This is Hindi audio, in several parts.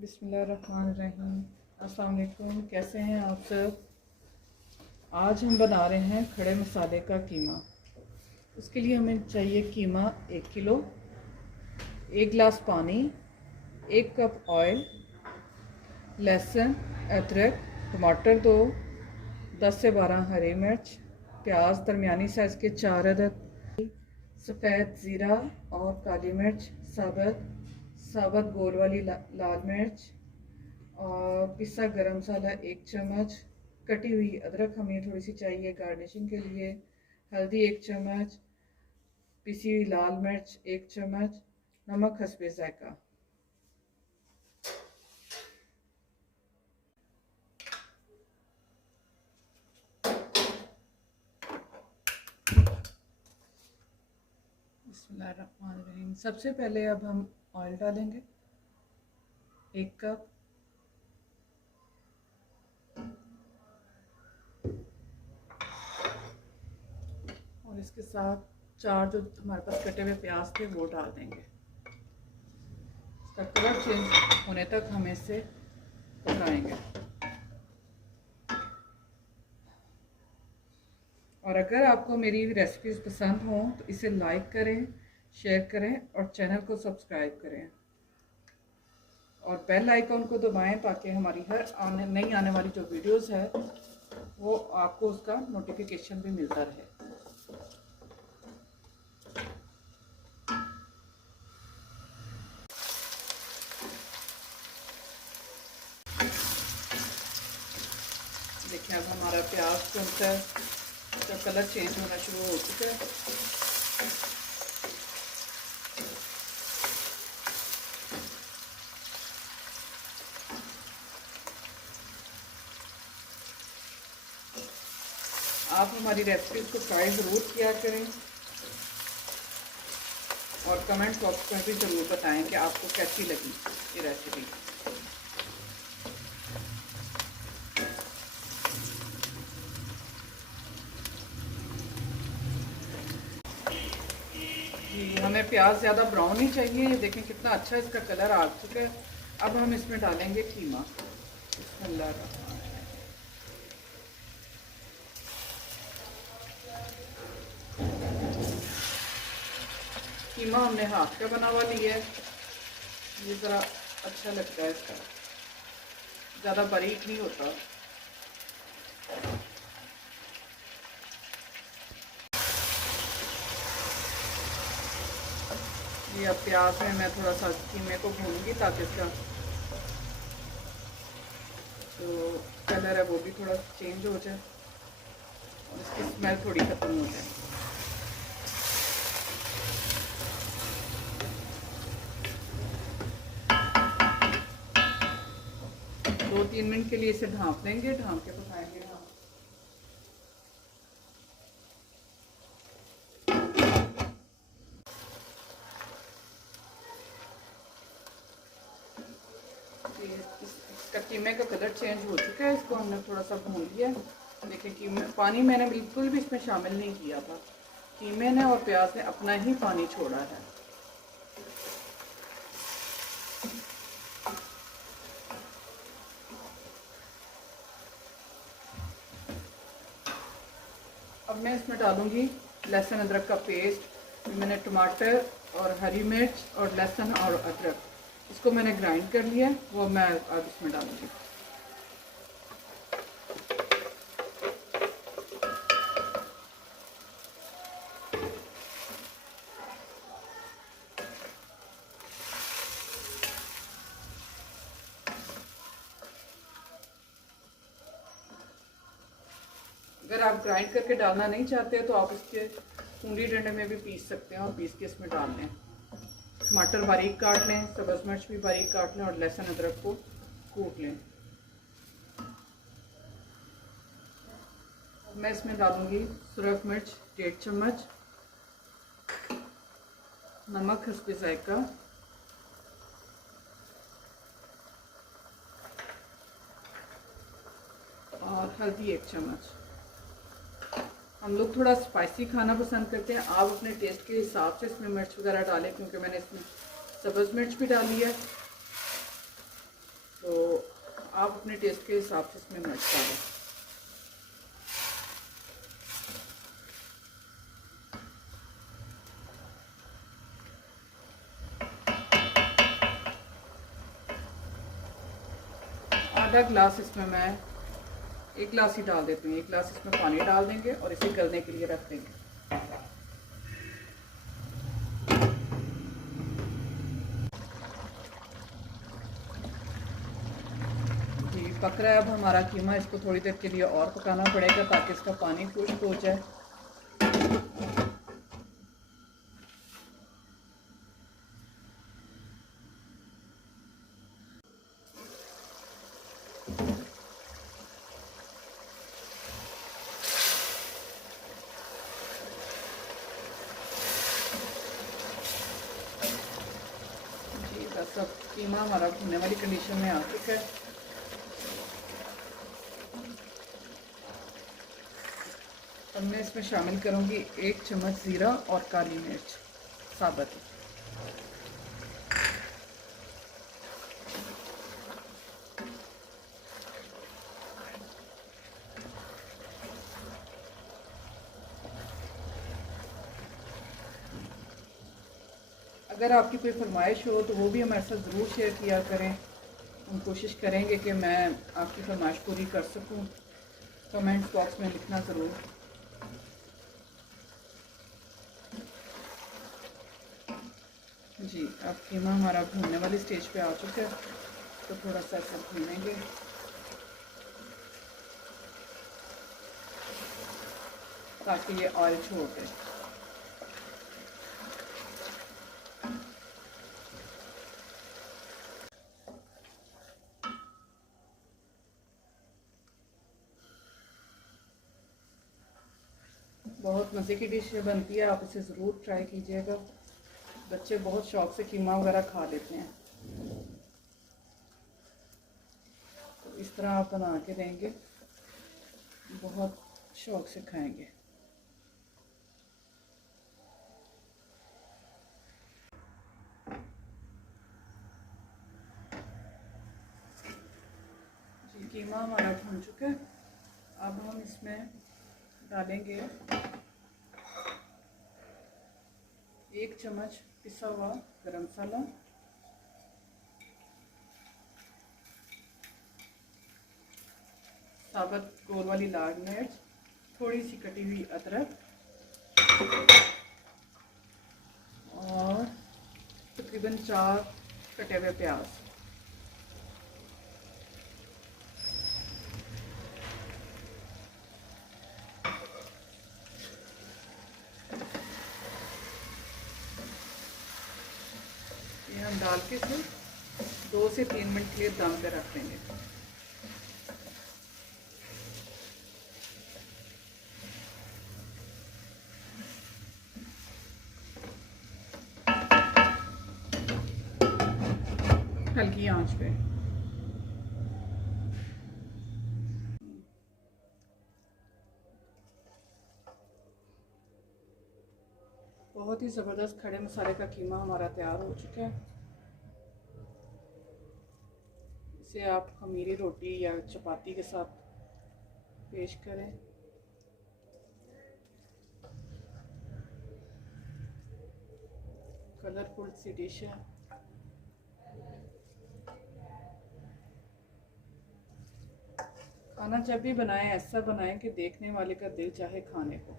बिस्मिल्लाहिर्रहमानिर्रहीम। अस्सलाम वालेकुम। कैसे हैं आप सब। आज हम बना रहे हैं खड़े मसाले का कीमा। उसके लिए हमें चाहिए कीमा 1 किलो, 1 गिलास पानी, 1 कप ऑयल, लहसुन, अदरक, टमाटर 2, 10 से 12 हरी मिर्च, प्याज दरमियानी साइज़ के 4 अदद, सफ़ेद ज़ीरा और काली मिर्च साबुत गोल वाली लाल मिर्च और पिसा गरम मसाला 1 चम्मच, कटी हुई अदरक हमें थोड़ी सी चाहिए गार्निशिंग के लिए, हल्दी 1 चम्मच, पिसी हुई लाल मिर्च 1 चम्मच, नमक हस्बे जायका। बिस्मिल्लाहिर्रहमानिर्रहीम। सबसे पहले अब हम ऑयल डालेंगे 1 कप, और इसके साथ 4 जो हमारे पास कटे हुए प्याज थे वो डाल देंगे। इसका कलर चेंज होने तक हम इसे पकाएंगे। और अगर आपको मेरी रेसिपीज़ पसंद हों तो इसे लाइक करें, शेयर करें और चैनल को सब्सक्राइब करें और बेल आइकॉन को दबाएं ताकि हमारी हर नई आने वाली जो वीडियोस है वो आपको उसका नोटिफिकेशन भी मिलता रहे। देखिए अब हमारा प्याज का कलर चेंज होना शुरू हो चुका है। आप हमारी रेसिपीज़ को ट्राई ज़रूर किया करें और कमेंट बॉक्स में भी ज़रूर बताएं कि आपको कैसी लगी ये रेसिपी। जी हमें प्याज ज़्यादा ब्राउन नहीं चाहिए। ये देखें कितना अच्छा इसका कलर आ चुका है। अब हम इसमें डालेंगे कीमा। कीमा हमने हाथ का बना हुआ लिया है। ये ज़रा अच्छा लगता है, इसका ज़्यादा बारीक नहीं होता। ये अब प्याज में मैं थोड़ा सा कीमे को भूनूंगी ताकि इसका जो कलर है वो भी थोड़ा चेंज हो जाए और इसकी स्मेल थोड़ी ख़त्म हो जाए। 2-3 मिनट के लिए इसे ढाँप देंगे, ढाँप के पकाएंगे हम। इसका कीमे का कलर चेंज हो चुका है। इसको हमने थोड़ा सा भून लिया। देखिए कीमे पानी मैंने बिल्कुल भी इसमें शामिल नहीं किया था। कीमे ने और प्याज ने अपना ही पानी छोड़ा है। अब मैं इसमें डालूंगी लहसुन अदरक का पेस्ट। मैंने टमाटर और हरी मिर्च और लहसुन और अदरक इसको मैंने ग्राइंड कर लिया, वो मैं अब इसमें डालूंगी। अगर आप ग्राइंड करके डालना नहीं चाहते तो आप इसके कूंडी डंडे में भी पीस सकते हैं और पीस के इसमें डाल लें। टमाटर बारीक काट लें, सब्ज़ मिर्च भी बारीक काट लें और लहसुन अदरक को कूट लें। मैं इसमें डालूंगी सुरख मिर्च 1.5 चम्मच, नमक हस्बे जायका, और हल्दी 1 चम्मच। हम लोग थोड़ा स्पाइसी खाना पसंद करते हैं। आप अपने टेस्ट के हिसाब से इसमें मिर्च वगैरह डालें, क्योंकि मैंने इसमें सब्ज़ मिर्च भी डाली है। तो आप अपने टेस्ट के हिसाब से इसमें मिर्च डालें। आधा ग्लास इसमें मैं 1 गिलास ही डाल देती हूँ। 1 गिलास इसमें पानी डाल देंगे और इसे गलने के लिए रख देंगे। जी पक रहा है अब हमारा कीमा। इसको थोड़ी देर के लिए और पकाना पड़ेगा ताकि इसका पानी खुश्क हो जाए। सब कीमा हमारा भुनने वाली कंडीशन में आ चुका है। अब मैं इसमें शामिल करूंगी 1 चम्मच ज़ीरा और काली मिर्च साबुत। अगर आपकी कोई फरमाइश हो तो वो भी हमारे साथ ज़रूर शेयर किया करें। हम कोशिश करेंगे कि मैं आपकी फरमाइश पूरी कर सकूं। कमेंट्स बॉक्स में लिखना ज़रूर। जी अब कीमा हमारा भूनने वाली स्टेज पे आ चुका है, तो थोड़ा सा ऐसा भूनेंगे ताकि ये ऑयल छोड़ दे। बहुत मज़े की डिश बनती है, आप इसे ज़रूर ट्राई कीजिएगा। बच्चे बहुत शौक से कीमा वगैरह खा लेते हैं, तो इस तरह आप बना के देंगे, बहुत शौक से खाएंगे। जी कीमा हमारा भून चुका है। अब हम इसमें डालेंगे 1 चम्मच पिसा हुआ गरम मसाला, साबुत गोल वाली लाल मिर्च, थोड़ी सी कटी हुई अदरक और तकरीबन 4 कटे हुए प्याज। ये हम डाल के इसे 2 से 3 मिनट के लिए दम पे रख देंगे। हल्की आंच पे। बहुत ही ज़बरदस्त खड़े मसाले का कीमा हमारा तैयार हो चुका है। इसे आप खमीरी रोटी या चपाती के साथ पेश करें। कलरफुल सी डिश है। खाना जब भी बनाएं ऐसा बनाएं कि देखने वाले का दिल चाहे खाने को।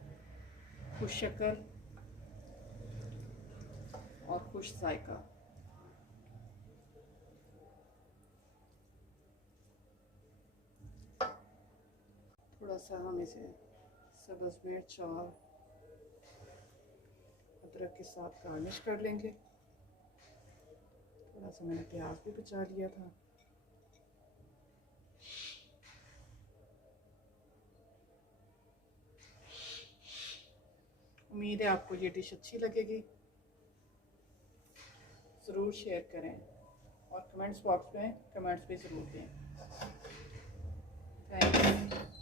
खुश शक्ल और खुश जायका। थोड़ा सा हम इसे सब्ज़ मिर्च और अदरक के साथ गार्निश कर लेंगे। थोड़ा सा मैंने प्याज भी बचा लिया था। उम्मीद है आपको ये डिश अच्छी लगेगी। ज़रूर शेयर करें और कमेंट्स बॉक्स में कमेंट्स भी ज़रूर दें। Thank you.